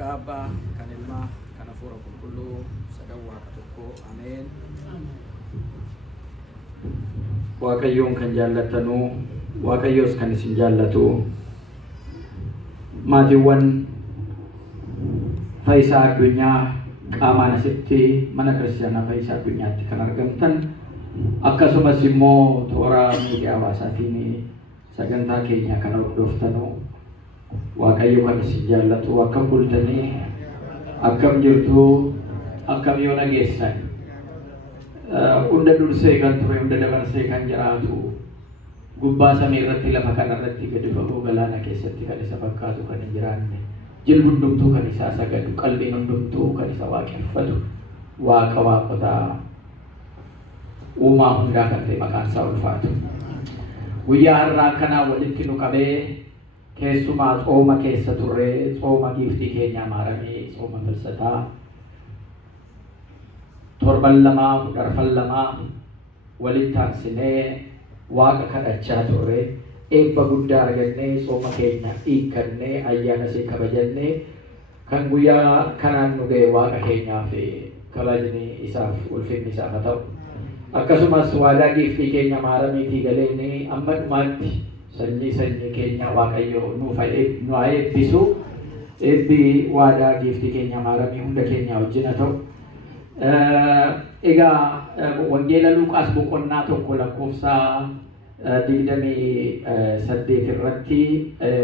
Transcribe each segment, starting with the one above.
Maqaa Abbaa, kan Ilmaa, kan Hafuura Qulqulluu, sadan Waaqa tokko. Ameen. Waaqayyoon kan jaallatanuu, Waaqayyoos kan isin jaallatu, maatiiwwan Fayyisaa Addunyaa qaamaan asitti mana Kiristaanaa Fayyisaa Addunyaatti kan argamtan, akkasumas immoo toora miidiyaa hawaasaatiin sagantaa keenya kan hordoftanuu, Waaqayyo kan isin jaallatu, akkam bultanii, akkam jirtu, akkam yoo nageessan, hunda dursee kan ture, hunda dabarsee kan jiraatu, gubbaa samii irratti lafa kanarratti gadi fagoo galaana keessatti kan isa fakkaatu kan hin jiraanne, jilbi hundumtuu kan isaa sagadu, qalbiin hundumtuu kan isa waaqeffatu, Waaqa waaqotaa uumaa hundaa kan ta'e maqaan isaa ulfaatu. Guyyaa har'aa akkanaa walitti nu qabee keessumaa tsooma keessa turre, tsooma giiftii keenya maaramee, tsooma filsataa torban lamaa, darfan lamaa walitti aansinee Waaqa kadhachaa turre, eebba guddaa argannee, tsooma keenya hiikkannee, ayyaana isii kabajannee kan guyyaa kanaan nu ga'e Waaqa keenyaaf kabajni isaaf ulfinni isaaf haa ta'u. Akkasumas waadaa giiftii keenya maaramiitii galeenii amma dhumaatti sanyii keenya Waaqayyo nu haa eebbisu. Eebbi waadaa giiftii keenya maaramii hunda keenya wajjin haa ta'u. Egaa wangeela Luuqaas boqonnaa tokko lakkoofsa 28 irratti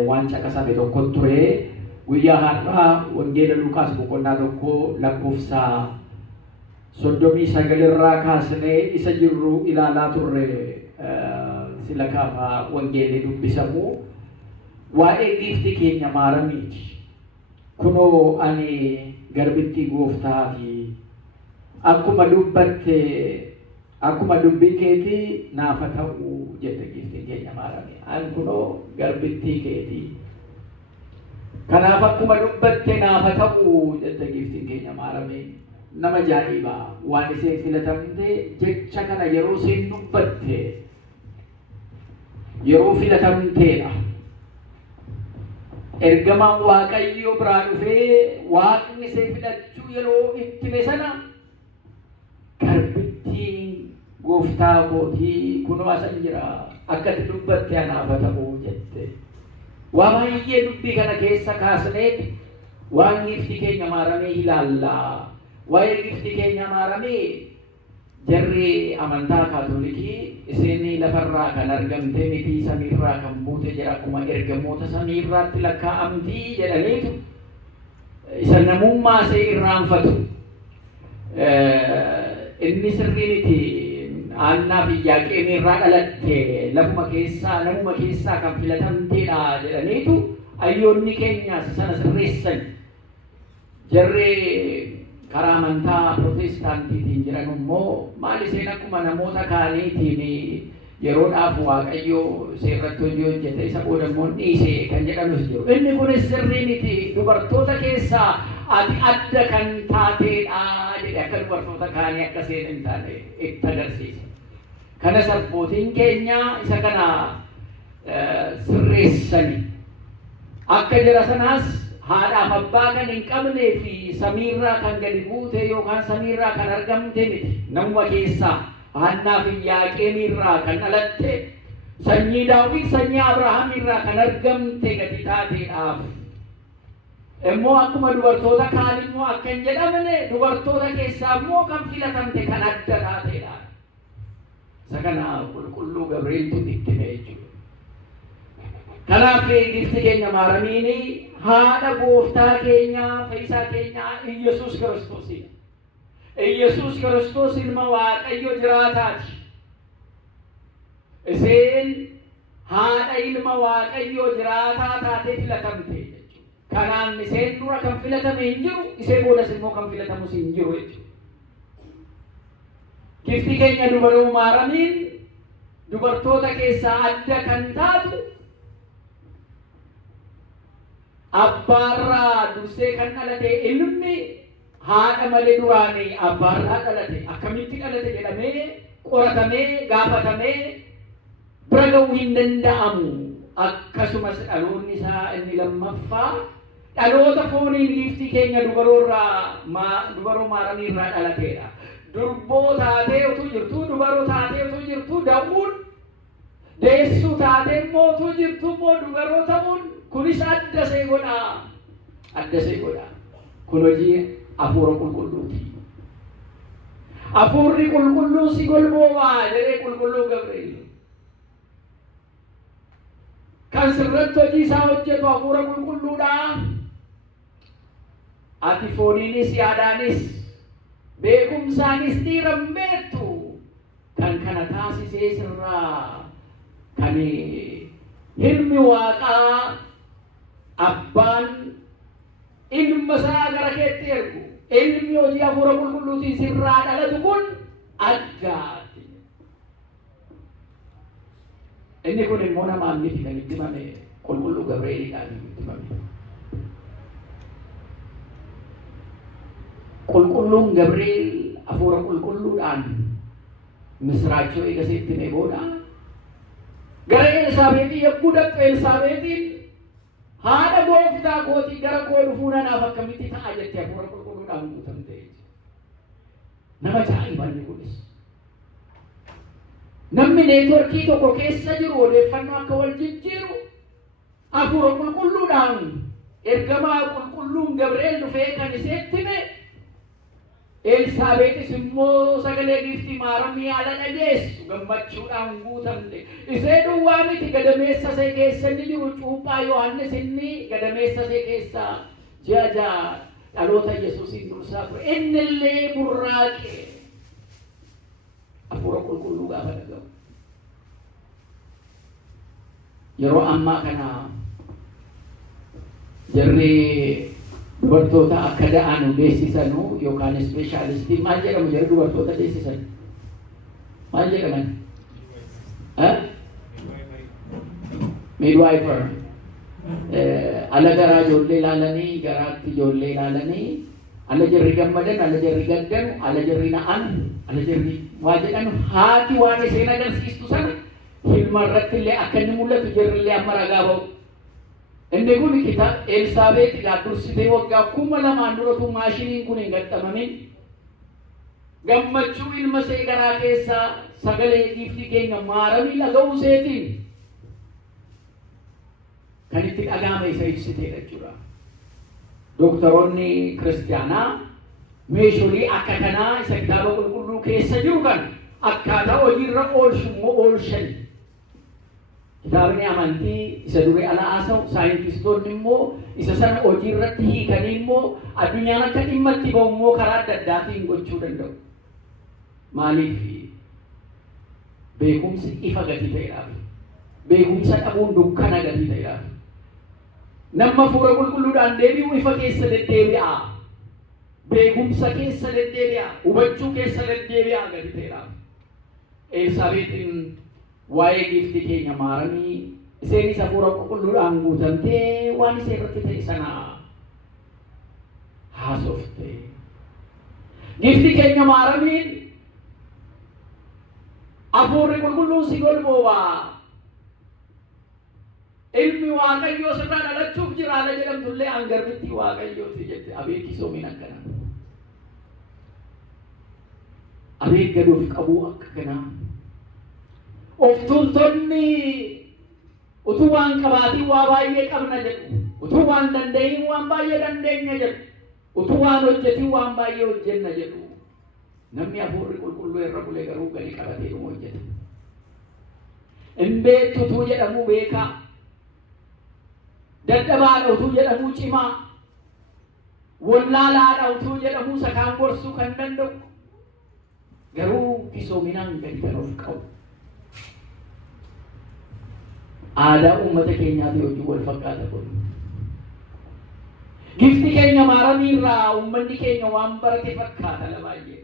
waan caqasame tokko ture. Guyyaa har'aa wangeela Luuqaas boqonnaa tokko lakkoofsa 39 irraa kaasnee isa jirru ilaalaa turre. Sila kaafa wangeelli dubbisamu waa'ee giiftii keenya maaramiiti. Kunoo ani garbittii gooftaati, akkuma dubbatte, akkuma dubbii keetii naaf haa ta'u jette giiftiin keenya maaramee. Ani kunoo garbittii keetii, kanaaf akkuma dubbatte naaf haa ta'u jette giiftiin keenya maaramee. Nama ajaa'ibaa waan isheen filatamte jecha kana yeroo isheen dubbatte yeroo filatamteedha. Ergamaan Waaqayyo biraa dhufee Waaqni ishee filachuu yeroo itti hime sana garbittiin gooftaa kootii kunoo asan jira, akkati dubbatte anaaf haa ta'u jette. Waa baay'ee dubbii kana keessa kaasneeti waan giiftii keenya maaramee ilaallaa. Waa'ee giiftii keenya maaramee jarri amantaa kaatolikii isheen lafarraa kan argamte miti samiirraa kan buute jedha, akkuma ergamoota samiirraatti lakkaa'amtii jedhaniitu isa namummaa ishee irraanfatu. Inni sirrii miti, Haannaa fi Iyyaaqiimiirraa dhalatte lafuma keessaa namuma keessaa kan filatamteedha jedhaniitu hayyoonni keenyaas sana sirreessan. Jarri karaa amantaa Protestaantiitiin jiran immoo maal isheen akkuma namoota kaaniitiin yeroodhaaf Waaqayyo seerratti hojii hojjete isa booda immoo dhiise kan jedhanus jiru. Inni kunis sirrii miti, dubartoota keessaa ati adda kan taateedha jedhe, akka dubartoota kaanii akka isheen hin taane itti agarsiisa. Kanas abbootiin keenya isa kana sirreessani. Akka jara sanaas haadhaaf abbaa kan hin qabnee fi samiirraa kan gadi buute yookaan samiirraa kan argamte miti. Namuma keessaa Haannaa fi Iyyaaqiimiirraa kan dhalatte, sanyii Daawit, sanyii Abrahaamiirraa kan argamte gadi taateedhaaf. Immoo akkuma dubartoota kaan immoo akka hin jedhamne dubartoota keessaa immoo kan filatamte kan adda taateedha. Isa kana qulqulluu Gabrieltu itti hime jechuudha. Kanaaf giiftii keenya maaramiin haadha gooftaa keenya Fayyisaa keenya Iyesuus Kiristoosi. Iyesuus Kiristoos ilma Waaqayyo jiraataati. Isheen haadha ilma Waaqayyo jiraataa taatee filatamte jechuudha. Kanaan isheen dura kan filatame hin jiru, ishee boodas immoo kan filatamus hin jiru jechuudha. Giiftii keenya dubaruu maaramiin dubartoota keessaa adda kan taatu, abbaarraa dursee kan dhalate ilmi haadha malee duraanii abbaarraa dhalate. Akkamitti dhalate jedhamee qoratamee gaafatamee bira ga'uu hin danda'amu. Akkasumas dhaloonni isaa inni lammaffaa dhaloota fooniin giiftii keenya dubaroo maaramii irraa dhalateedha. Durboo taatee utuu jirtu, dubaroo taatee utuu jirtu, da'uun deessuu taatee immoo utuu jirtu immoo dubaroo ta'uun kunis adda see godha. Adda see godha. Kun hojii hafuura qulqulluuti. Hafuurri qulqulluu si golboobaa jedhee qulqulluu Gabriel. Kan sirratti hojii isaa hojjetu hafuura qulqulluudha. Ati fooniinis yaadaanis beekumsaanis dhiiran beektu. Kan kana taasisee sirraa kan ilmi Waaqaa abbaan ilma isaa gara keetti ergu. Ilmi hojii hafuura qulqulluutiin sirraa dhalatu kun addaati. Inni kun immoo namaan miti kan itti himame qulqulluu Gabrieliidhaan itti himame. Qulqulluun Gabriel hafuura qulqulluudhaan misraachoo eegasee itti himee booda gara Elsaabeexii yogguu dhaqxu Elsaabeexiin haadha gooftaa kootii gara koo dhufuu nanaaf akkamitti ta'a jettee hafuura qulqulluudhaan guutamte. Nama ajaa'ibanni kunis. Namni neetworkii tokko keessa jiru odeeffannoo akka wal jijjiiru hafuura qulqulluudhaan ergamaa qulqulluun Gabriel dhufee kan iseetti hime. Elsaabeexis immoo sagalee giiftii maaramii haala dhageessu gammachuudhaan guutamte. Isee duwwaa miti gadameessa ishee keessa inni jiru cuuphaa Yohaannis inni gadameessa ishee keessa ji'a dhaloota Yesuusiin dursaa ture. Inni illee burraaqe hafuura qulqulluu gaafa dhagahu. Yeroo ammaa kana jarri dubartoota akka da'an deessisanu yookaan ispeeshaalistii maal jedhamu jedhu dubartoota deessisan maal jedhaman? Midwifer. Ala garaa ijoollee ilaalanii garaatti ijoollee ilaalanii ala jarri gammadan ala jarri gaddanu ala jarri na'an ala jarri waa jedhan haati waan isheen agarsiistu sana ilma irratti illee akka inni mul'atu jarri illee amma ragaa ba'u. Inni kun kitaaba Elsaabeexi dursitee waggaa 2000 duratu maashiniin kun hin gadhamamin gammachuu ilma ishee garaa keessaa sagalee giiftii keenya maaramii dhaga'uu iseetiin kan itti dhagahame isa ibsiteedha jechuudha. Doktoroonni kiristaanaa meeshaalee akka kanaa isa kitaaba qulqulluu keessa jiru kan akkaataa hojiirra oolchan. Kitaabni amantii isa durii ala haasa'u saayintistoonni immoo isa sana hojii irratti hiikanii immoo addunyaan akka dhimma itti ba'u immoo karaa adda addaatiin gochuu danda'u. Maaliif beekumsi ifa gatii ta'eedhaaf. Beekumsa dhabuun dukkana gatii ta'eedhaaf. Nama hafuura qulqulluudhaan deebi'u ifa keessa deddeebi'a. Beekumsa keessa deddeebi'a. Hubachuu keessa deddeebi'a gatii ta'eedhaaf. Elsaabeexiin waa'ee giiftii keenya maaramii isheenis hafuura qulqulluudhaan guutamtee waan ishee irratti ta'e sana haasofte. Giiftii keenya maaramiin hafuurri qulqulluun si golboobaa. Ilmi Waaqayyoo sirraa dhalachuuf jira ala jedhamtullee hangarbitti Waaqayyooti jette. Abeet kisoomiin akkana. Abeet gadoof qabuu akka kanaa. Of tuultonni utuu waan qabaatiin waa baay'ee qabna jedhu. Utuu waan dandeenyu waan baay'ee dandeenya jedhu. Utuu waan hojjetiin waan baay'ee hojjenna jedhu. Namni hafuurri qulqulluu irra bulee garuu gadi qabatee dhuma hojjeta. Hin beektu utuu jedhamuu beekaa. Dadhabaadha utuu jedhamuu cimaa. Wallaalaadha utuu jedhamuu sakaan gorsuu kan danda'u. Garuu kisoominaan gadi kan of qabu. Aadaa uummata keenyaati hojii wal fakkaata kun. Gifti keenya maaramii irraa uummanni keenya waan barate fakkaata la baay'ee.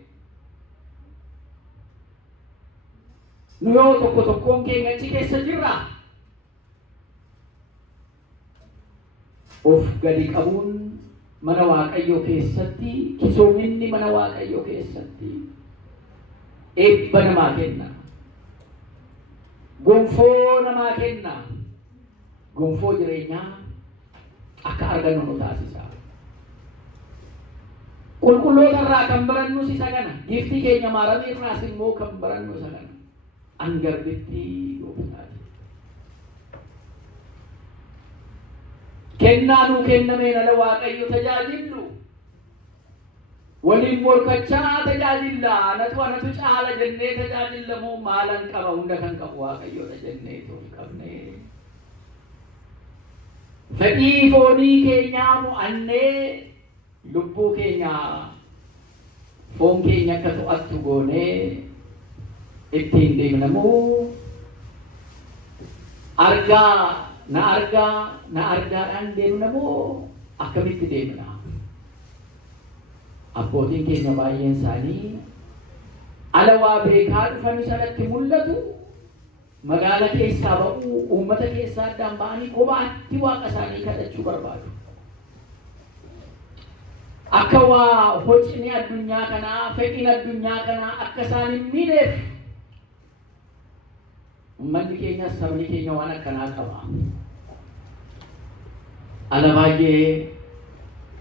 Nu yoo tokko tokkoon keenya achi keessa jirra. Of gadi qabuun mana Waaqayyoo keessatti, kisoominni mana Waaqayyoo keessatti eebba namaa kenna. Gonfoo namaa kenna. Gonfoo jireenyaa, akka argannu nu taasisa. Qulqulloota irraa kan barannu isa kana, giftii keenya maaramii irraas immoo kan barannu isa kana. Angarbitti gooftaati. Kennaa nuu kennameen ala Waaqayyo tajaajillu. Waliin morkachaa tajaajilla. Anatu caala jennee tajaajillamoo maalan qaba hunda kan qabu Waaqayyoodha jennee toof qabnee. Fedhii foonii keenyaa mo'annee lubbuu keenya foon keenya akka to'attu goonee ittiin deemnamoo argaadhaan deemnamoo akkamitti deemna? Abbootiin keenya baay'een isaanii ala waa beekaa dhufan sanatti mul'atu magaala keessaa ba'uu uummata keessaa addaan ba'anii kophaatti waaqa isaanii kadhachuu barbaadu. Akka waa hocni addunyaa kanaa, fedhiin addunyaa kanaa akka isaan hin miineef uummanni keenya, sabni keenya waan akkanaa qaba. Ala baay'ee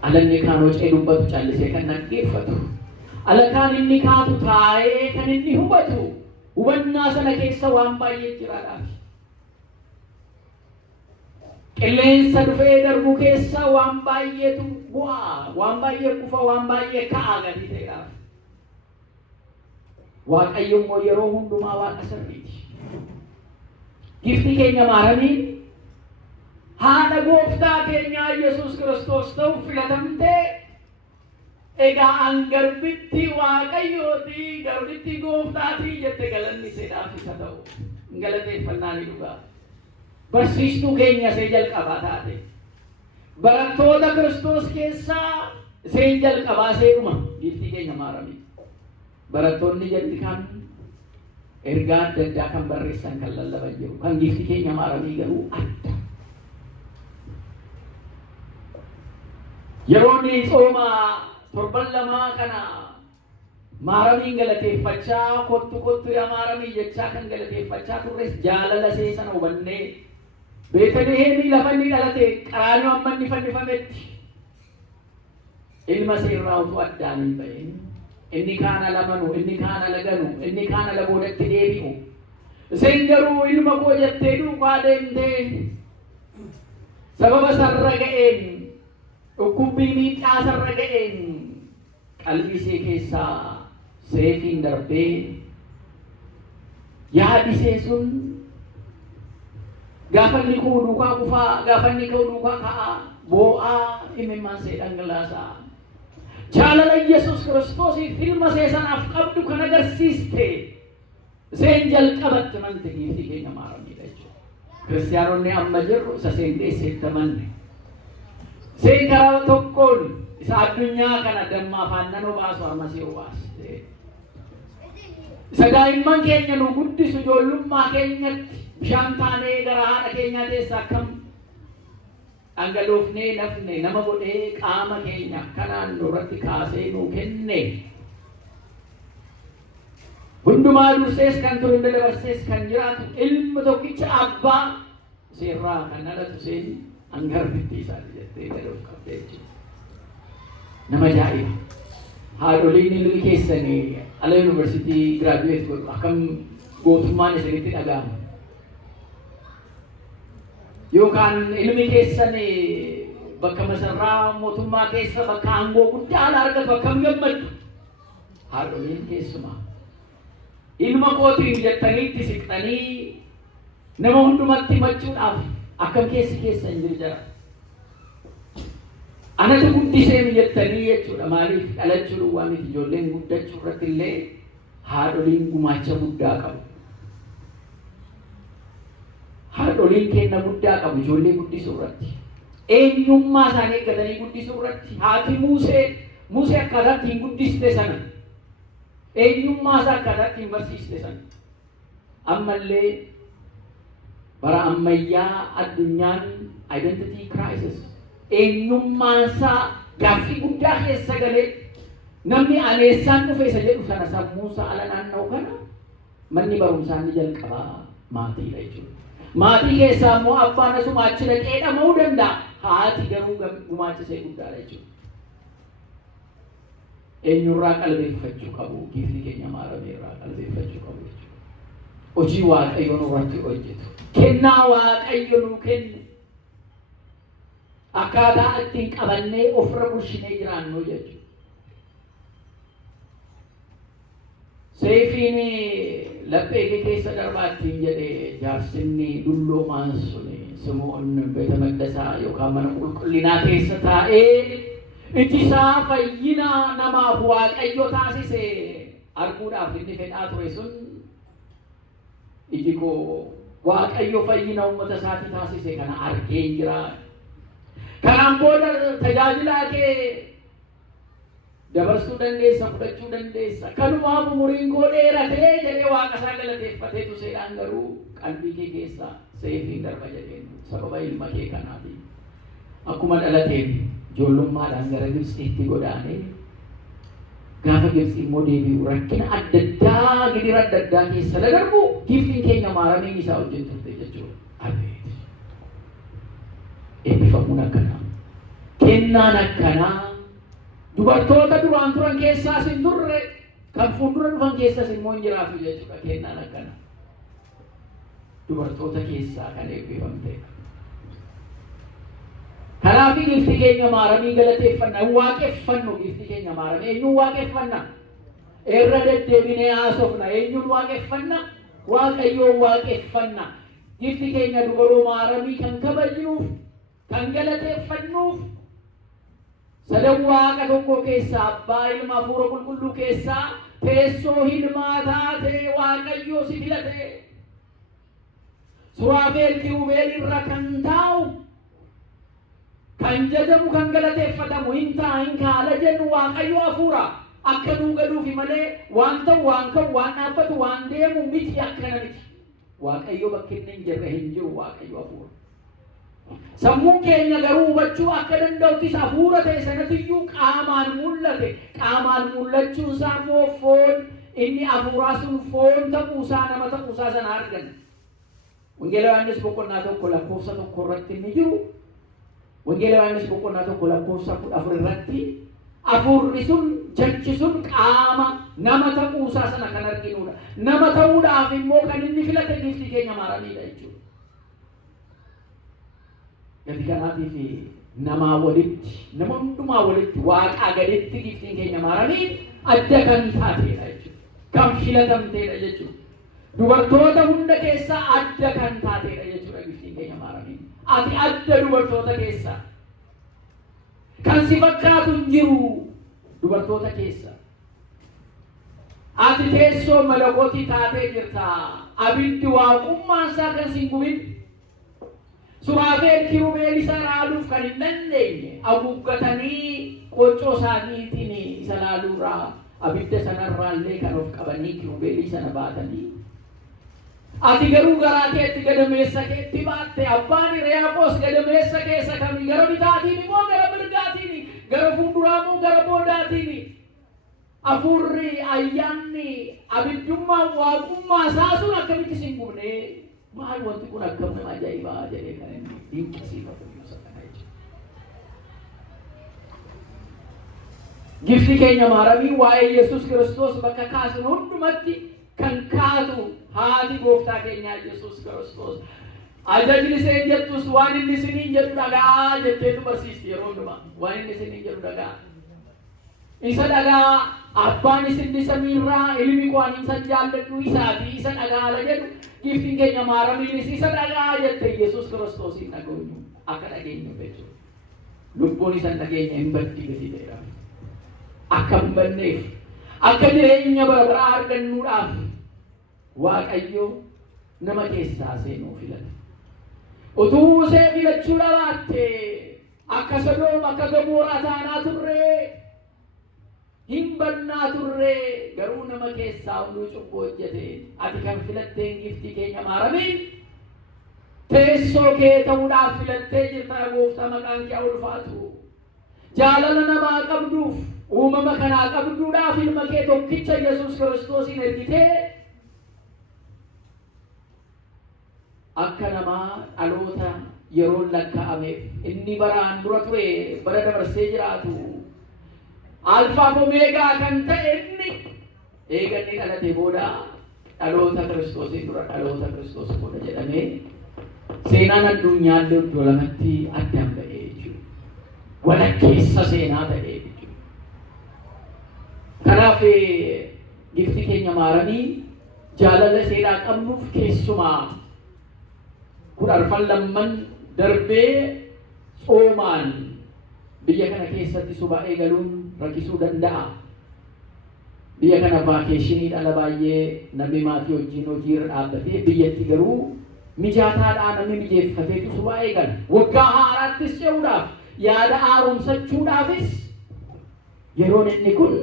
alanni kaan hocee dubbatu callisee kan dhaggeeffatu. Ala kaan inni kaatu taa'ee kan inni hubatu. Hubannaa sana keessa waan baay'ee jiraadhaaf. Qilleensa dhufee darbu keessa waan baay'eetu bu'aa, waan baay'ee kufa, waan baay'ee ka'a gadi ta'eedhaaf. Waaqayyo immoo yeroo hundumaa waaqa sirriiti. Giftii keenya maaramiin haadha gooftaa keenyaa Yesuus Kiristoos ta'uuf filatamtee egaa an garbitti Waaqayyooti, garbitti gooftaatii jette galanni seedhaaf isa ta'u. Galateeffannaa ni dhugaa. Barsiistuu keenya see jalqabaa taate. Barattoota Kiristoos keessaa see jalqabaa seedhuma giftii keenya maaramiin. Barattoonni jalli kan ergaa adda addaa kan barreessan kan lallaban jiru. Kan giftii keenya maaramii garuu adda. Yeroon tsooma torban lamaa kana maaramiin galateeffachaa kottu yaa maaramii jechaa kan galateeffachaa turres jaalala see sana hubannee Beetlihemii lafa inni dhalate Qaraaniyo amma inni fannifametti ilma seerraa utuu addaan hin ba'in. Inni kaana lamanu, inni kaana laganu, inni kaana laboodatti deebi'u. Isheen garuu ilma koo jettee duukaa deemtee sababa sarra ga'een, dhukkubbii miidhaa sarra ga'een qalbii ishee keessaa seefiin darbee yaadisee sun gaafa inni kuu duukaa kufaa, gaafa inni kuu duukaa ka'aa, boo'aa imimmaan see dhangalaasaa. Jaalala Yesuus Kiristoosiif ilma see sanaaf qabdu kan agarsiiste seen jalqabatti mante giftii keenya maaramidha jechuudha. Kiristaanonni amma jirru isa seen deesseetti amanne. Seen karaa tokkoon isa addunyaa kana damma afaan nanoo baasu amma see baaste. Isa daa'imman keenya nu guddisu ijoollummaa keenyatti bishaan taanee gara haadha keenyaa keessaa akkam dhangaloofnee lafne nama godhee qaama keenya akkanaan nurratti kaasee nuu kenne. Hundumaa dursees kan ture hunda dabarsees kan jiraatu ilma tokkicha abbaa seerraa kan dhalatu seen hangarbitti isaati jettee gadoof qabdee jechuudha. Nama ajaa'iba! Haadholiin ilmi keessanii ala yuunivarsiitii giraajuweet godhu akkam gootummaan isinitti dhaga'ama. Yookaan ilmi keessan bakka masarraa mootummaa keessa bakka aangoo guddaa ala argatu akkam gammaddu. Haadholiin keessumaa ilma kootiin jettaniitti siqxanii nama hundumatti himachuudhaaf akkam keessi keessan jira. Anatu guddiseen jettanii jechuudha. Maaliif dhalachuu duwwaa miti ijoolleen guddachuu irratti illee haadholiin gumaacha guddaa qabu. Haadholiin kenna guddaa qabu ijoollee guddisuu irratti. Eenyummaa isaanii eeggatanii guddisuu irratti. Haati Musee akkaataatti hin guddiste sana. Eenyummaa isaa akkaataatti hin barsiiste sana. Ammallee bara ammayyaa addunyaan identity crisis. Eenyummaan isaa gaaffii guddaa keessa galee namni aleessaan dhufe isa jedhu sana sammuusaa ala naanna'u kana manni barumsaa inni jalqabaa maatiidha jechuudha. Maatii keessaa immoo abbaan asuma achi dhaqee dhama'uu danda'a. haati garuu gumaachisee guddaadha jechuudha. Eenyurraa qalbeeffachuu qabu, giifti keenya maarameerraa qalbeeffachuu qabu jechuudha. Hojii Waaqayyo nurratti hojjetu, kennaa Waaqayyo nuu kennu akkaataa ittiin qabannee ofirra bulshinee jiraannu jechuudha. Seefiin laphee kee keessa darbaattiin jedhee jaarsinni dulloomaan suni Simoon beeta maqdasaa yookaan mana qulqullinaa keessa taa'ee iji isaa fayyina namaaf Waaqayyo taasise arguudhaaf inni fedhaa ture sun iji koo Waaqayyo fayyina uummata isaatii taasise kana argee jira. Kanaan booda tajaajilaa kee dabarsuu dandeessa, fudhachuu dandeessa. Kanumaaf umuriin koo dheeratee jedhee Waaqa isaa galateeffatee tuseedhaan garuu qalbii kee keessaa seefiin darba jedheen sababa ilma kee kanaatiin. Akkuma dhalateen ijoollummaadhaan gara Gibxiitti godaanee gaafa Gibxi immoo deebi'u rakkina adda addaa gidira adda addaa keessa darbu giiftiin keenya maaramiin isaa wajjin turte jechuudha. Abeet! Eebbifamuun akkanaa, kennaan akkanaa dubartoota duraan turan keessaas hin turre kan fuuldura dhufan keessas immoo hin jiraatu jechuudha. Kennaan akkanaa dubartoota keessaa kan eebbifamte. Kanaaf giifti keenya maaramii galateeffannaa, waaqeffannu giifti keenya maaramii. Eenyuun waaqeffanna? Irra deddeebinee haasofna. Eenyuun waaqeffanna? Waaqayyoon waaqeffanna. Giifti keenya dubaroo maaramii kan kabajnuuf, kan galateeffannuuf sadan Waaqa tokko keessaa Abbaa, Ilma, Hafuura Qulqulluu keessaa teessoo ilmaa taatee Waaqayyoo si filate. Suraafeel kiruubeel irra kan taa'u, kan jajamu, kan galateeffatamu, hin kaala jennu Waaqayyo Hafuura akka nuu galuufi malee waan ta'u, waan ka'u, waan dhaabbatu, waan deemu miti akkana miti. Waaqayyo bakki inni hin jirre hin jiru Waaqayyo Hafuura. Sammuun keenya garuu hubachuu akka danda'uttis hafuura ta'e sanatiyyuu qaamaan mul'ate. Qaamaan mul'achuun isaa immoo foon inni hafuuraa sun foon ta'uusaa nama ta'uusaa sana argan. Wangeela Yohaannis boqonnaa tokko lakkoofsa tokko irratti inni jiru. Wangeela Yohaannis boqonnaa tokko lakkoofsa 14 irratti hafuurri sun jechi sun qaama nama ta'uusaa sana kan arginudha. Nama ta'uudhaaf immoo kan inni filate giifti keenya maaramiidha jechuudha. Gati kanaatiif namaa walitti, nama hundumaa walitti Waaqaa gaditti giiftiin keenya maaramii adda kan taateedha jechuudha. Kan filatamteedha jechuudha. Dubartoota hunda keessaa adda kan taateedha jechuudha giiftiin keenya maaramii. Ati adda dubartoota keessaa. Kan si fakkaatu hin jiru dubartoota keessaa. Ati teessoo malakootii taatee jirta. Abiddi waaqummaan isaa kan si hin gubin. Suraafeel kiruubeel isa laaluuf kan hin dandeenye haguuggatanii qoccoo isaaniitiin isa laaluurraa abidda sanarraallee kan of qabanii kiruubeelii sana baatanii. Ati garuu garaa keetti gadameessa keetti baatte. Abbaan Hiriyaaqoos gadameessa keessa kamii gara bitaatiin immoo gara mirgaatiin, gara fuulduraa immoo gara boodaatiin. Hafuurri ayyaanni abiddummaa waaqummaa isaa sun akkamitti si hin gubne? Maal wanti kun akkam nama ajaa'ibaa jedhee kan inni dinqisiifatu Yesuus akkana jechuudha. Giifti keenya maaramii waa'ee Yesuus Kiristoos bakka kaasan hundumatti kan kaatu haati gooftaa keenyaa Yesuus Kiristoos. Ajajni isheen jettus waan inni isiniin jedhu dhagaa jetteetu barsiisti yeroo hundumaa. Waan inni isiniin jedhu dhagaa. Isa dhagaa abbaan isin samiirraa ilmi koo ani isa jaalladhu isaati isa dhagaala jedhu. Giiftiin keenya maaramiinis isa dhagaa jette Yesuus Kiristoosiin dhaga'uun akka dhageenyu jechuudha. Lubbuun isa dhageenya hin baddi gadi ta'edha. Akka hin banneef, akka jireenya bara baraa argannuudhaaf Waaqayyo nama keessaa seenuu filate. Utuu see filachuu dhabaatte akka Sodoom akka Gamoraa taanaa turree hin bannaa turree garuu nama keessaa hunduu cubbuu hojjete. Ati kan filatteen giiftii keenya maaramiin teessoo kee ta'uudhaaf filattee jirta. Gooftaa maqaan kee ulfaatu. Jaalala namaa qabduuf uumama kanaa qabduudhaaf ilma kee tokkicha Yesuus Kiristoosiin ergitee akka namaa dhaloota yeroon lakkaa'ameef inni baraan dura ture bara dabarsee jiraatu alfaa fi omeegaa kan ta'e inni eega inni dhalatee booda dhaloota Kiristoosiin dura dhaloota Kiristoos booda jedhamee seenaan addunyaallee iddoo lamatti addaan ba'ee jechuudha. Walakkeessa seenaa ta'ee jechuudha. Kanaaf gifti keenya maaramii jaalala seenaa qabnuuf keessumaa kudhan lamman darbee tsoomaan biyya kana keessatti subaa eegaluun rakkisuu danda'a. Biyya kana vaakeeshinii dhala baay'ee namni maatii wajjin hojiirra dhaabbatee biyyatti garuu mijaataadhaan namni mijeeffateetu subaa eegala. Waggaa haaraattis ce'uudhaaf yaada haaromsachuudhaafis yeroon inni kun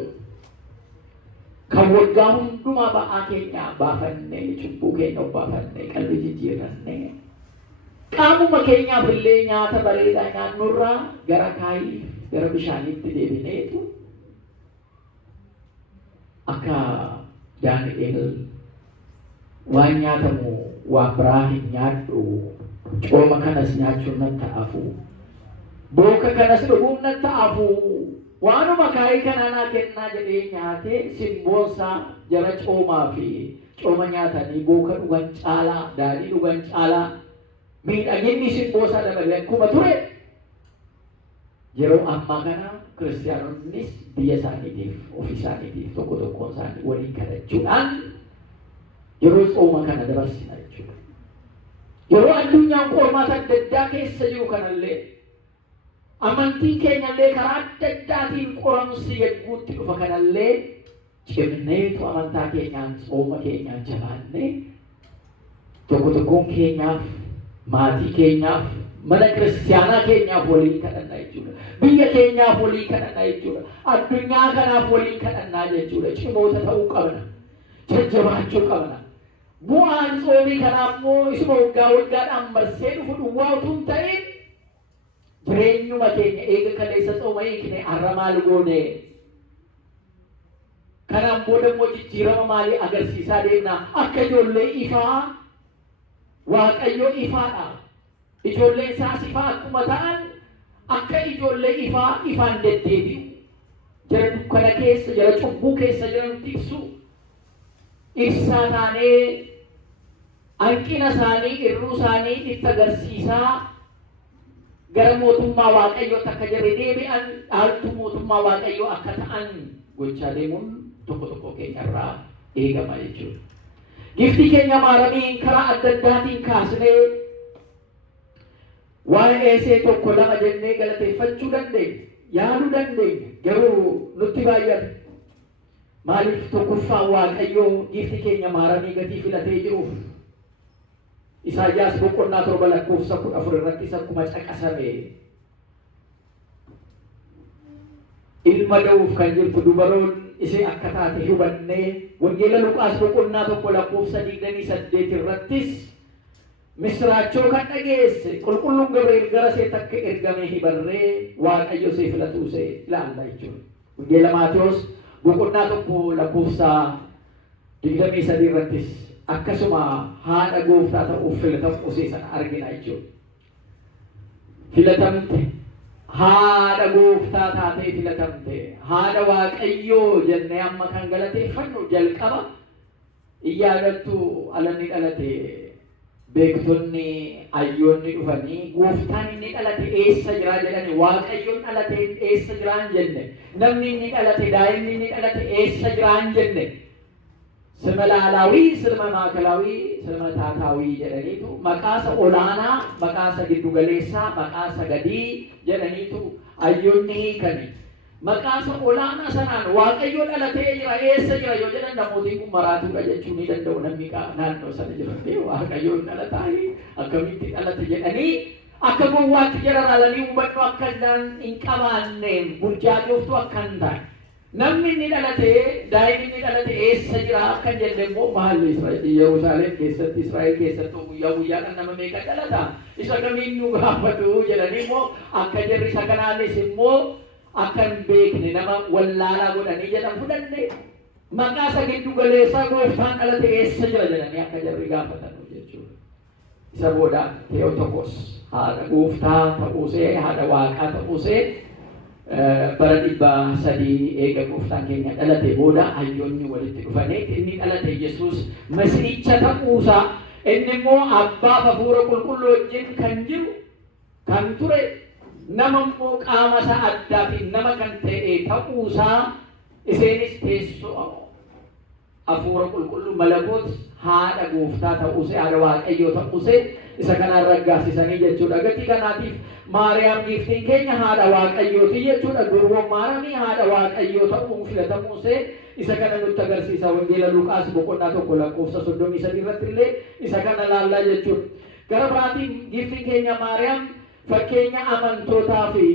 kan waggaa hundumaa ba'aa keenya baafannee cubbuu keenya baafannee qalbii jijjiirrannee qaamuma keenyaaf illee nyaata bareedaa nyaannurraa gara kaayii gara bishaaniitti deebineetu akka Daani'eel waan nyaatamu waan biraa hin nyaadhu, cooma kanas nyaachuun natti hafu, booka kanas dhuguun natti hafu, waanuma kaayii kana naa kennaa jedhee nyaatee simboonsaa jara coomaa fi cooma nyaatanii booka dhugan caalaa daadhii dhugan caalaa miidhaginni simboosaa dabalee akkuma ture yeroo ammaa kana kiristaanonnis biyya isaaniitiif ofii isaaniitiif tokko tokkoon isaanii waliin kadhachuudhaan yeroo tsooma kana dabarsina jechuudha. Yeroo addunyaan qormaata adda addaa keessa jiru kanallee amantiin keenyallee karaa adda addaatiin qoramsi yegguutti dhufa kanallee cimneetu amantaa keenyaan tsooma keenyaan jabaannee tokko tokkoon keenyaaf maatii keenyaaf mana kiristaanaa keenyaaf waliin kadhannaa jechuudha. Biyya keenyaaf waliin kadhannaa jechuudha. Addunyaa kanaaf waliin kadhannaa jechuudha. Cimoota ta'uu qabna. Jajjabaachuu qabna. Bu'aan tsoomii kanaa immoo isuma waggaa waggaadhaan marsee dhufu duwwaa utuu hin ta'in jireenyuma keenya eega kaleessa tsooma hiikne har'a maal goone? Kanaan booda immoo jijjiirama maalii agarsiisaa deemnaa? Akka ijoollee ifaa Waaqayyo ifaadha. Ijoolleen isaas ifaa akkuma ta'an akka ijoollee ifaa ifaan deddeebi'u. Jara dukkana keessa, jara cubbuu keessa jirantu ibsu. Ibsaa taanee hanqina isaanii, irruu isaanii itti agarsiisaa gara mootummaa Waaqayyootti akka jarri deebi'an, dhaaltuu mootummaa Waaqayyoo akka ta'an gochaa deemuun tokko tokko keenyarraa eegama jechuudha. Gifti keenya maaramiin karaa adda addaatiin kaasnee waa'ee isee tokko lama jennee galateeffachuu dandeenya, yaaduu dandeenya. Garuu nutti baay'ata. Maaliif tokkoffaan Waaqayyoo gifti keenya maaramii gatii filatee jiruuf Isaayyaas boqonnaa 7:14 irratti akkuma caqasame ilma da'uuf kan jirtu dubaroon isee akka taate hubannee wangeela Luqaas boqonnaa 1:28 irrattis misraachoo kan dhageesse qulqulluun Gabri'eel gara isee takka ergame hibarree Waaqayyo isee filatuu isee ilaalla jechuudha. Wangeela Maatewos boqonnaa 1:23 irrattis akkasuma haadha gooftaa ta'uuf filatamuu isee sana argina jechuudha. Filatamte haadha gooftaa taatee filatamte haadha Waaqayyoo jennee amma kan galateeffannu jalqaba iyyaadhattu alanni dhalate beektonni ayyoonni dhufanii gooftaan inni dhalate eessa jira jedhani Waaqayyoon dhalate eessa jiraan jenne namni inni dhalate daa'imni inni dhalate eessa jiraan jenne sirna laalawii sirna maakalaawii sirna taataawii jedhaniitu maqaasa olaanaa maqaasa giddugaleessaa maqaasa gadii jedhaniitu ayyoonni hiikani maqaasa olaanaa sanaan Waaqayyo dhalatee jira eessa jira yoo jedhan namoonni kun maraatuudha jechuu ni danda'u namni naannoo sana jiran Waaqayyoon dhalataa akkamitti dhalate jedhanii akka gowwaatti jararaalanii hubannoo akka hin qabaanne burjaajooftu akka hin taane namni inni dhalate daa'imni inni dhalate eessa jira akka jenne immoo maalli Israa'el Yerusaalem keessatti Israa'el keessatti guyyaa guyyaadhaan nama meeqa dhalata isa kamiin nu gaafatu jedhanii immoo akka jarri isa kanaanis immoo akka hin beekne nama wallaalaa godhanii jedhan fudhanne maqaasa giddu galeessaa gooftaan dhalate eessa jira jedhanii akka jarri gaafatan jechuudha. isa booda Theotokos haadha gooftaa ta'uusee haadha waaqaa ta'uusee bara 300 eega gooftaan keenya dhalate booda hayyoonni walitti dhufanii inni dhalate Yesuus masiihicha ta'uusaa inni immoo abbaa hafuura qulqulluu wajjin kan jiru kan ture nama immoo qaama isaa addaatiin nama kan ta'e ta'uusaa iseenis teessoo hafuura qulqulluu malakoot haadha gooftaa ta'uusee haadha waaqayyoo ta'uusee isa kanaan raggaasisanii jechuudha. Gatii kanaatiif Maariyaam giiftiin keenya haadha waaqayyooti jechuudha. Durboon Maariyaamii haadha waaqayyoo ta'uun filatamuusee isa kana nutti agarsiisa. Wangeela Luqaas boqonnaa 1:33 irratti illee isa kana laallaa jechuudha. Gara biraatiin giiftiin keenya Maariyaam fakkeenya amantootaa fi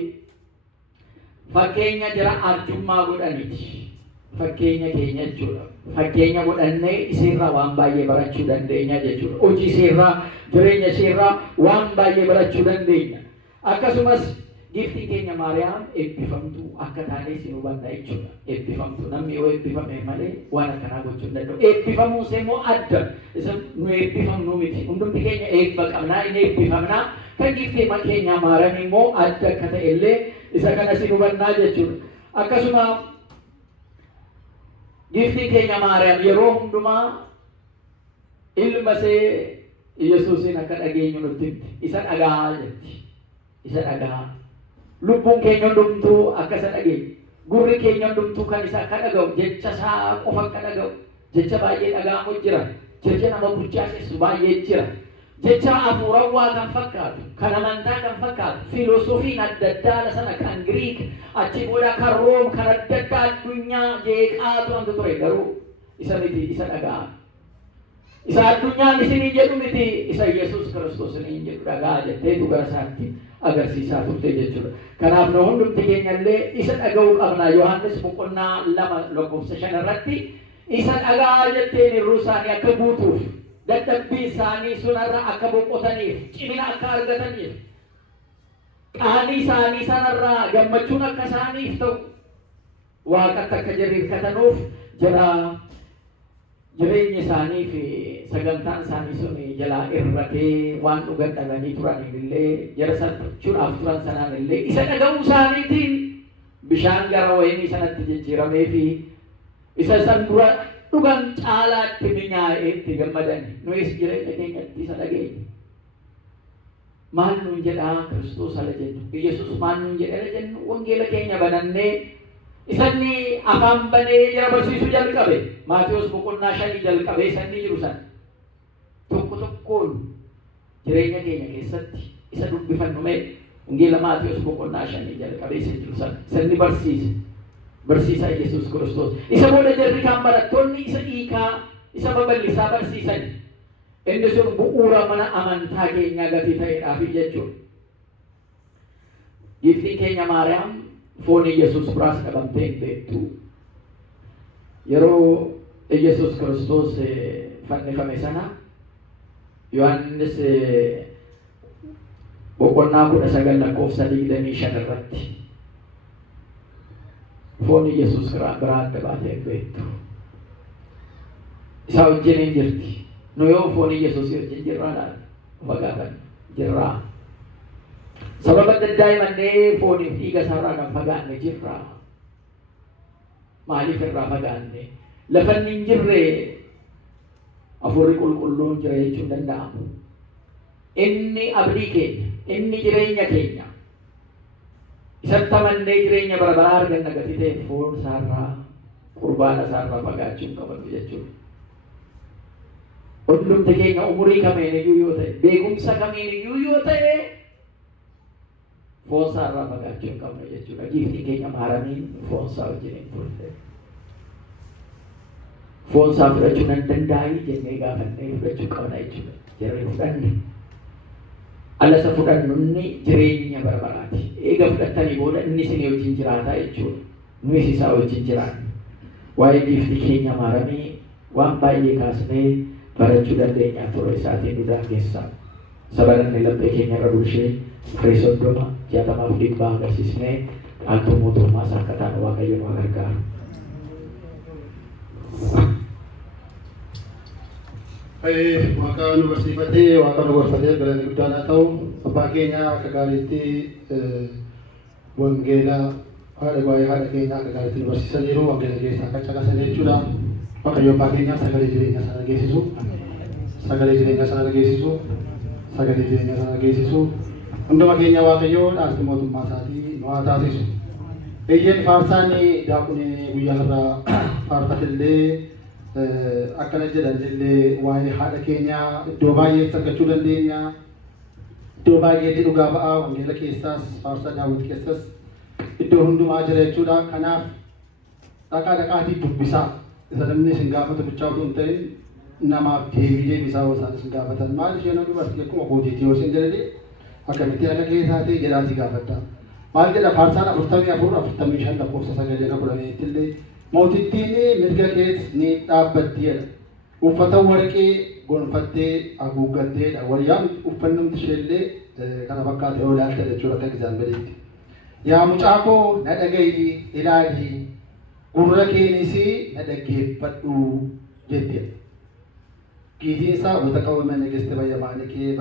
fakkeenya jara arjummaa godhaniiti. Fakkeenya keenya jechuudha. Fakkeenya godhannee iseerraa waan baay'ee barachuu dandeenya jechuudha. Hojii iseerraa, jireenya iseerraa waan baay'ee barachuu dandeenya. Akkasumas giiftiin keenya Maariyaam eebbifamtuu akka taanee si hubanna jechuudha. Eebbifamtuu namni yoo eebbifame malee waan akkanaa gochuu hin danda'u. Eebbifamuun immoo adda. Isa nu eebbifamnu miti. Hundumti keenya eebba qabnaa, inni eebbifamnaa. Kan giiftiin keenya Maariyaam immoo adda akka ta'e illee isa kana si hubannaa jechuudha. Akkasuma giiftiin keenya Maariyaam yeroo hundumaa ilma ishee Yesuusin akka dhageenyu nutti isa dhagaa jetti. Isa dhagaa. Lubbuun keenya hundumtuu akka isa dhageenyu. Gurri keenya hundumtuu kan isa akka dhaga'u. Jecha isaa qofa akka dhaga'u. Jecha baay'ee dhaga'amu jira. Jecha nama burjaasessu baay'ee jira. Jecha hafuurawwaa kan fakkaatu, kan amantaa kan fakkaatu, filoosofiin adda addaa sana kan Giriik, achi booda kan Room, kan adda addaa addunyaa jeeqaatu wanti ture garuu isa miti isa dhagaa. Isa addunyaan isinii jedhu miti isa Yesuus Kiristoos isinii jedhu dhagaa jetteetu gara isaatti agarsiisaa turte jechuudha. Kanaaf nu hundumti keenya illee isa dhaga'uu qabna. Yohaannis boqonnaa 2:5 irratti isa dhagaa jetteen irruu isaanii akka guutuuf dadhabbii isaanii sunarra akka boqotaniif cimina akka argataniif qaanii isaanii sanarraa gammachuun akka isaaniif ta'u waaqatti akka jirri hirkatanuuf jira jireenya isaanii fi sagantaan isaanii sun jalaa irratee waan dhugan dhabanii turaniin illee jara salphachuudhaaf turan sanaan illee isa dhaga'uu isaaniitiin bishaan gara wayinii sanatti jijjiiramee fi isa san dura dhugan caalaatti minyaa'eetti gammadani. Nuyis jireenya keenyatti isa dhageenya. Maal nuun jedhaa Kiristoos ala jennu? Yesuus maal nuun jedhee jennu? Wangeela keenya banannee isanni afaan banee jara barsiisuu jalqabe. Maatiyos boqonnaa 5 jalqabee isanni jiru sana. Tokko tokkoon jireenya keenya keessatti isa dubbifannu mee wangeela Maatiyos boqonnaa 5 jalqabee isa jiru sana. Isanni barsiise. Barsiisaa Yesuus Kiristoos. Isa booda jarri kan barattoonni isa hiikaa, isa babal'isaa barsiisan. Inni sun bu'uura mana amantaa keenyaa gatii ta'eedhaaf jechuudha. Giiftiin keenya Maariyaam foon Yesuus biraas dhabamtee hin beektu. Yeroo Yesuus Kiristoos fannifame sana Yohaannis boqonnaa 19:25 irratti foon Yesuus biraa adda baatee beektu. Isa wajjin hin jirti. Nu yoo foon Yesuus wajjin jirraa fagaatan jirraa. Sababa adda addaa himannee fooniif dhiiga isaarraa kan fagaanne jirraa. Maaliif irraa fagaanne? Lafanni hin jirre hafuurri qulqulluun jira jechuun danda'amu. Inni abdii keenya, inni jireenya keenya. Isatti amannee jireenya bara baraa arganna gatii ta'e foon isaarraa qurbaana isaarraa fagaachuu hin qabnu jechuudha. Hundumti keenya umurii kamiiniyyuu yoo ta'e, beekumsa kamiiniyyuu yoo ta'e foon isaarraa fagaachuu hin qabnu jechuudha. Giiftiin keenya Maariyaamiin foon isaa wajjin hin turte. Foon isaa fudhachuu nan danda'ii jennee gaafannee fudhachuu qabna jechuudha. Jarri fudhanne. Ala isa fudhannu inni jireenya bara baraati. Eega fudhattanii booda inni isin wajjin jiraataa jechuudha. Nuyis isaa wajjin jiraanna. Waa'ee giiftii keenya Maariyaamii waan baay'ee kaasnee barachuu dandeenya ture isaatiin nu daangeessa. Sabalanni laphee keenya irra bulshee firii 30, 60 fi 100 agarsiisnee dhaaltuu mootummaa isaa akka taanu Waaqayyo nu gargaaru. Maqaan barsiifatee Waaqaan gorfatee galanii guddaan haa ta'u abbaa keenya akka gaariitti wangeelaa haadha waa'ee haadha keenyaa akka gaariitti barsiisaniiru wangeela keessaa akka caqasan jechuudha. Waaqayyo abbaa keenyaa sagalee jireenya sana geessisu sagalee jireenya sana geessisu sagalee jireenya sana geessisu hunduma keenya Waaqayyo dhaabsi mootummaa isaatii nu haa taasisu. Eeyyeen faarsaan daakunii guyyaa irraa faarfatillee akkana jedhanillee waa'ee haadha keenyaa iddoo baay'eetti argachuu dandeenya. Iddoo baay'eetti dhugaa ba'aa wangeela keessaas faarsaa daawwit keessas iddoo hundumaa jira jechuudha. Kanaaf dhaqaatii dubbisaa isa namni isin gaafatu bichaa otoo hin ta'in namaaf deebisaa isaan isin gaafatan maal isheen dubartii akkuma kootiitii yoo isin jedhanii akkamitti akka keessaa ta'e jedhaati gaafadha. Maal jedha faarsaan 44 lakkoofsa 9 mootittiin mirga kees ni dhaabbatti jedha. Uffata warqee gonfattee haguuggatteedha. Wayyaan uffannumti isheellee kana fakkaate yoo ilaalta jechuudha akka egzaambeliitti. Yaa mucaa koo na dhaga'i ilaali gurra keenis na dhaggeeffadhu jettee. Giitiin isaa wata qabama negeste fayyamaanii kee